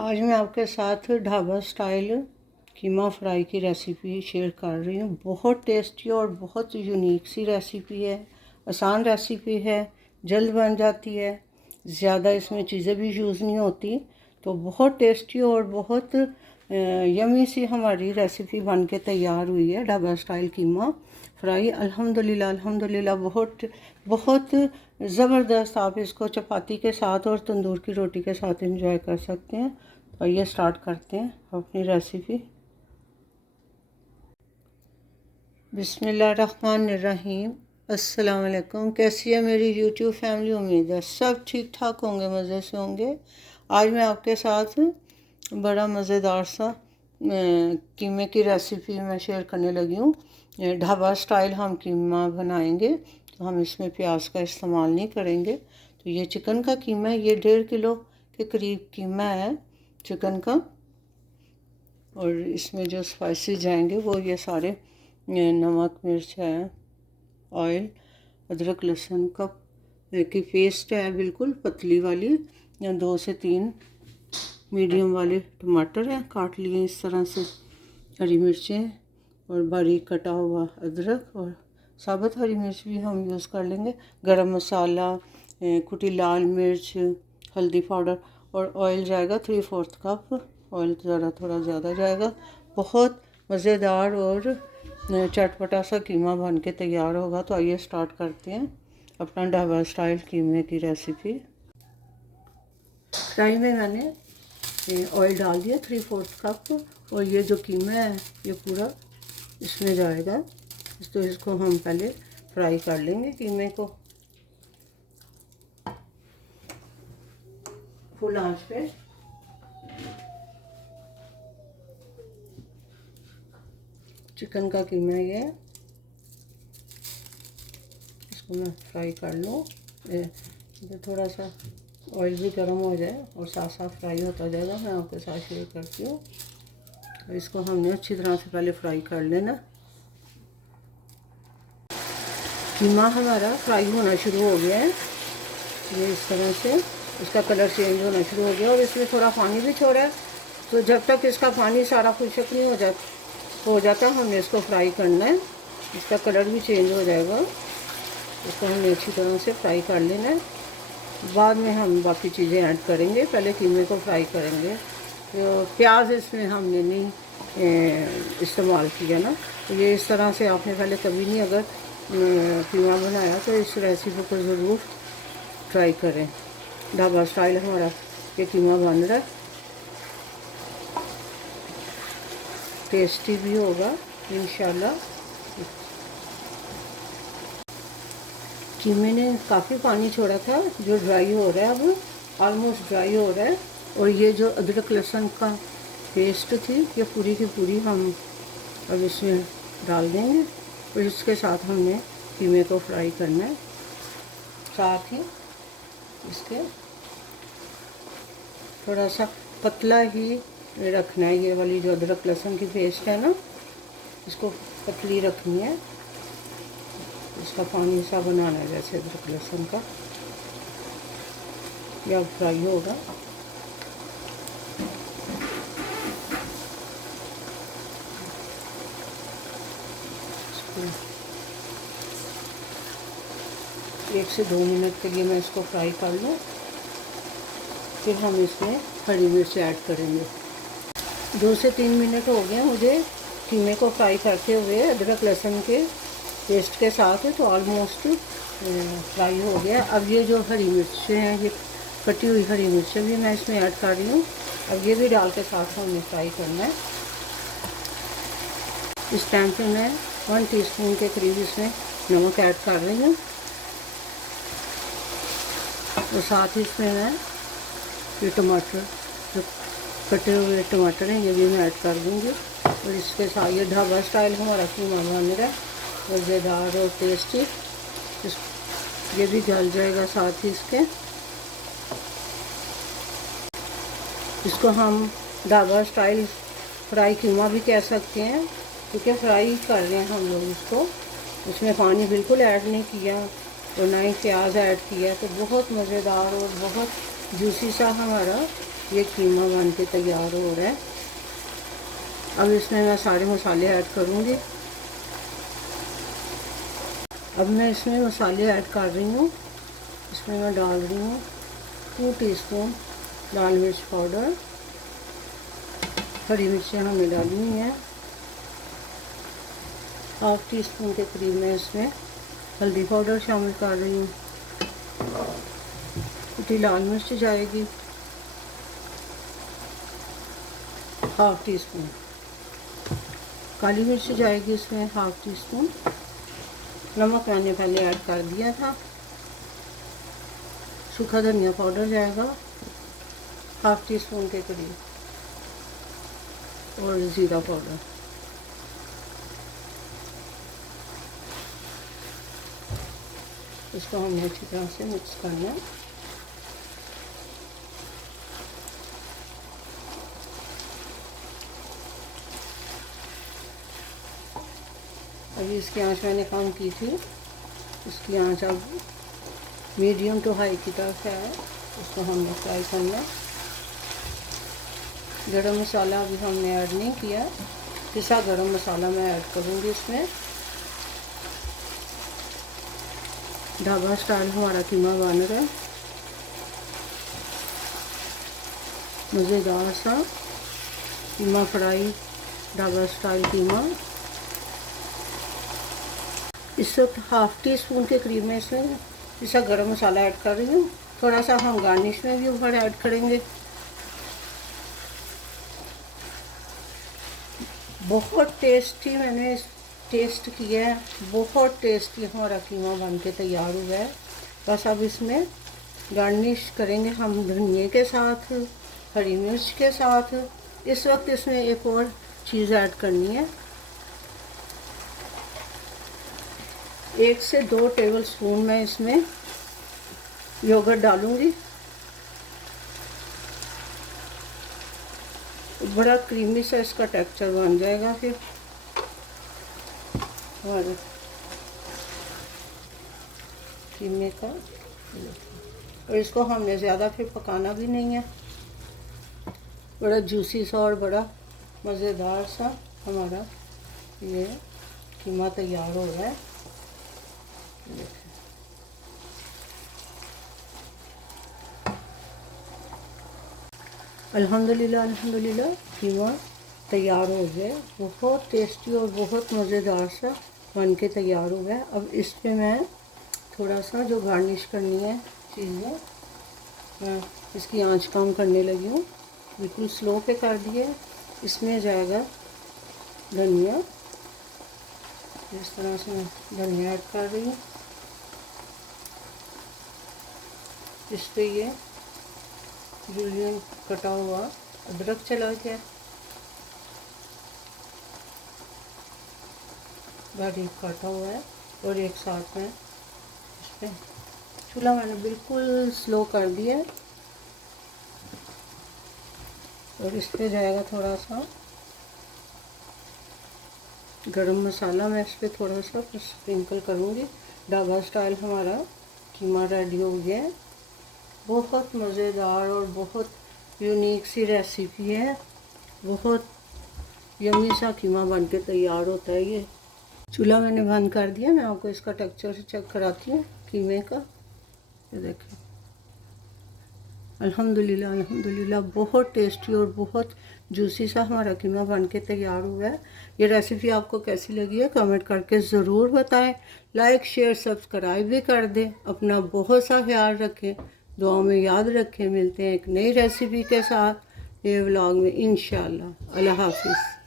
आज मैं आपके साथ ढाबा स्टाइल कीमा फ्राई की रेसिपी शेयर कर रही हूँ। बहुत टेस्टी और बहुत यूनिक सी रेसिपी है। आसान रेसिपी है, जल्द बन जाती है, ज़्यादा इसमें चीज़ें भी यूज़ नहीं होती। तो बहुत टेस्टी और बहुत यमी सी हमारी रेसिपी बन के तैयार हुई है। ढाबा स्टाइल कीमा फ्राई अल्हम्दुलिल्लाह अल्हम्दुलिल्लाह बहुत बहुत ज़बरदस्त। आप इसको चपाती के साथ और तंदूर की रोटी के साथ एंजॉय कर सकते हैं। तो आइए स्टार्ट करते हैं अपनी रेसिपी। बिस्मिल्लाहिर्रहमानिर्रहीम। अस्सलाम वालेकुम। कैसी है मेरी यूट्यूब फैमिली? उम्मीद है सब ठीक ठाक होंगे, मज़े से होंगे। आज मैं आपके साथ बड़ा मज़ेदार सा कीमे की रेसिपी मैं शेयर करने लगी हूँ। ढाबा स्टाइल हम कीमा बनाएंगे, तो हम इसमें प्याज का इस्तेमाल नहीं करेंगे। तो ये चिकन का कीमा है, ये 1.5 किलो के करीब कीमा है चिकन का। और इसमें जो स्पाइसेस जाएंगे वो ये सारे नमक, मिर्च है, ऑयल, अदरक लहसुन का की पेस्ट है, बिल्कुल पतली वाली। या 2 से 3 मीडियम वाले टमाटर हैं, काट लिए इस तरह से। हरी मिर्चें और बारीक कटा हुआ अदरक और साबुत हरी मिर्च भी हम यूज़ कर लेंगे। गरम मसाला, कुटी लाल मिर्च, हल्दी पाउडर और ऑयल जाएगा 3/4 कप। ऑयल ज़रा थोड़ा ज़्यादा जाएगा। बहुत मज़ेदार और चटपटा सा कीमा बन के तैयार होगा। तो आइए स्टार्ट करते हैं अपना ढाबा स्टाइल कीमे की रेसिपी। कढ़ाई में मैंने ऑयल डाल दिया 3/4 कप। और ये जो कीमा है ये पूरा इसमें जाएगा। तो इसको हम पहले फ्राई कर लेंगे कीमे को फुल आंच पे। चिकन का कीमा ये, इसको मैं फ्राई कर लूँ। तो थोड़ा सा ऑयल भी गर्म हो जाए और साथ साथ फ्राई होता जाएगा, मैं आपके साथ शेयर करती हूँ। और इसको हमने अच्छी तरह से पहले फ्राई कर लेना। कीमा हमारा फ्राई होना शुरू हो गया है, ये इस तरह से इसका कलर चेंज होना शुरू हो गया। और इसमें थोड़ा पानी भी छोड़ा है। तो जब तक इसका पानी सारा खुश्क नहीं हो जाता हमने इसको फ्राई करना है। इसका कलर भी चेंज हो जाएगा। इसको हमने अच्छी तरह से फ्राई कर लेना है। बाद में हम बाकी चीज़ें ऐड करेंगे, पहले कीमे को फ्राई करेंगे। तो प्याज इसमें हमने नहीं इस्तेमाल किया ना। तो ये इस तरह से आपने पहले कभी नहीं अगर कीमा बनाया तो इस रेसिपी को ज़रूर ट्राई करें। ढाबा स्टाइल हमारा ये कीमा बन रहा है, टेस्टी भी होगा इंशाल्लाह। कीमे ने काफ़ी पानी छोड़ा था, जो ड्राई हो रहा है, अब ऑलमोस्ट ड्राई हो रहा है। और ये जो अदरक लहसुन का पेस्ट थी ये पूरी की पूरी हम अब इसमें डाल देंगे। और इसके साथ हमने कीमे को फ्राई करना है। साथ ही इसके थोड़ा सा पतला ही रखना है। ये वाली जो अदरक लहसुन की पेस्ट है ना, इसको पतली रखनी है। इसका पानी सा बनाना है जैसे अदरक लहसुन का। यह फ्राई होगा। एक से 2 मिनट के लिए मैं इसको फ्राई कर लूँ, फिर हम इसमें हरी मिर्च ऐड करेंगे। 2 से 3 मिनट हो गए मुझे कीमे को फ्राई करते हुए अदरक लहसुन के पेस्ट के साथ। तो ऑलमोस्ट फ्राई हो गया। अब ये जो हरी मिर्चें हैं, ये कटी हुई हरी मिर्चें भी मैं इसमें ऐड कर रही हूँ। अब ये भी डाल के साथ हमने फ्राई करना है। इस टाइम पे मैं 1 टीस्पून के करीब इसमें नमक ऐड कर रही हूँ। और साथ ही इसमें मैं ये टमाटर, जो कटे हुए टमाटर हैं, ये भी मैं ऐड कर दूँगी। और इसके साथ ये ढाबा स्टाइल हमारा कीमा बन रहा है, मज़ेदार और टेस्टी। ये भी गल जाएगा साथ ही इसके। इसको हम ढाबा स्टाइल फ्राई कीमा भी कह सकते हैं, क्योंकि फ्राई कर रहे हैं हम लोग इसको। इसमें पानी बिल्कुल ऐड नहीं किया और ना ही प्याज ऐड किया। तो बहुत मज़ेदार और बहुत जूसी सा हमारा ये कीमा बन के तैयार हो रहा है। अब इसमें मैं सारे मसाले ऐड करूँगी। अब मैं इसमें मसाले ऐड कर रही हूँ। इसमें मैं डाल रही हूँ 2 टीस्पून लाल मिर्च पाउडर, हरी मिर्चें हमने डाली हुई हैं। हाफ टी स्पून के करीब मैं इसमें हल्दी पाउडर शामिल कर रही हूँ। कुटी लाल मिर्च जाएगी हाफ टी स्पून, काली मिर्च जाएगी इसमें हाफ टी स्पून, नमक मैंने पहले ऐड कर दिया था। सूखा धनिया पाउडर जाएगा हाफ टी स्पून के करीब, और ज़ीरा पाउडर। इसको हमने अच्छी तरह से मिक्स करना है। अभी इसकी आंच मैंने कम की थी, इसकी आंच अब मीडियम टू हाई की तरफ है। इसको हमने फ्राई करना। गरम मसाला अभी हमने ऐड नहीं किया, पिसा गरम मसाला मैं ऐड करूँगी इसमें। ढाबा स्टाइल हमारा कीमा बन रहा है, मज़ेदार सा कीमा फ्राई, ढाबा स्टाइल कीमा। इस वक्त हाफ टी स्पून के करीब में इसमें पिसा गरम मसाला ऐड कर रही हूँ। थोड़ा सा हम गार्निश में भी ऊपर ऐड करेंगे। बहुत टेस्टी मैंने टेस्ट किया है, बहुत टेस्टी हमारा कीमा बन के तैयार हुआ है। बस अब इसमें गार्निश करेंगे हम धनिए के साथ, हरी मिर्च के साथ। इस वक्त इसमें एक और चीज़ ऐड करनी है। 1 से 2 टेबल स्पून मैं इसमें योगर्ट डालूँगी। बड़ा क्रीमी सा इसका टेक्सचर बन जाएगा फिर। और कीमे का, और इसको हमने ज़्यादा फिर पकाना भी नहीं है। बड़ा जूसी सा और बड़ा मज़ेदार सा हमारा ये कीमा तैयार हो रहा है। अल्हम्दुलिल्लाह अल्हम्दुलिल्लाह कीमा तैयार हो गया। बहुत टेस्टी और बहुत मज़ेदार सा बन के तैयार हो गया। अब इस पे मैं थोड़ा सा जो गार्निश करनी है चीज़ें, मैं इसकी आंच कम करने लगी हूँ, बिल्कुल स्लो पे कर दिए। इसमें जाएगा धनिया। इस तरह से मैं धनिया ऐड कर रही हूँ। इस पे ये जुलियन कटा हुआ अदरक चला गया, बारीक काटा हुआ है। और एक साथ में इस पे चूल्हा मैंने बिल्कुल स्लो कर दिया है। और इस पे जाएगा थोड़ा सा गरम मसाला। मैं इस पे थोड़ा सा स्प्रिंकल करूँगी। ढाबा स्टाइल हमारा कीमा रेडी हो गया है। बहुत मज़ेदार और बहुत यूनिक सी रेसिपी है। बहुत यम्मी सा कीमा बन के तैयार होता है ये। चूल्हा मैंने बंद कर दिया। मैं आपको इसका टेक्सचर से चेक कराती हूँ कीमे का। ये देखें, अल्हम्दुलिल्लाह अल्हम्दुलिल्लाह बहुत टेस्टी और बहुत जूसी सा हमारा कीमा बन के तैयार हुआ है। ये रेसिपी आपको कैसी लगी है कमेंट करके ज़रूर बताएं। लाइक शेयर सब्सक्राइब भी कर दें। अपना बहुत सा ख्याल रखें, दुआ में याद रखें। मिलते हैं एक नई रेसिपी के साथ नए व्लॉग में इंशाअल्लाह। अल्लाह हाफिज़।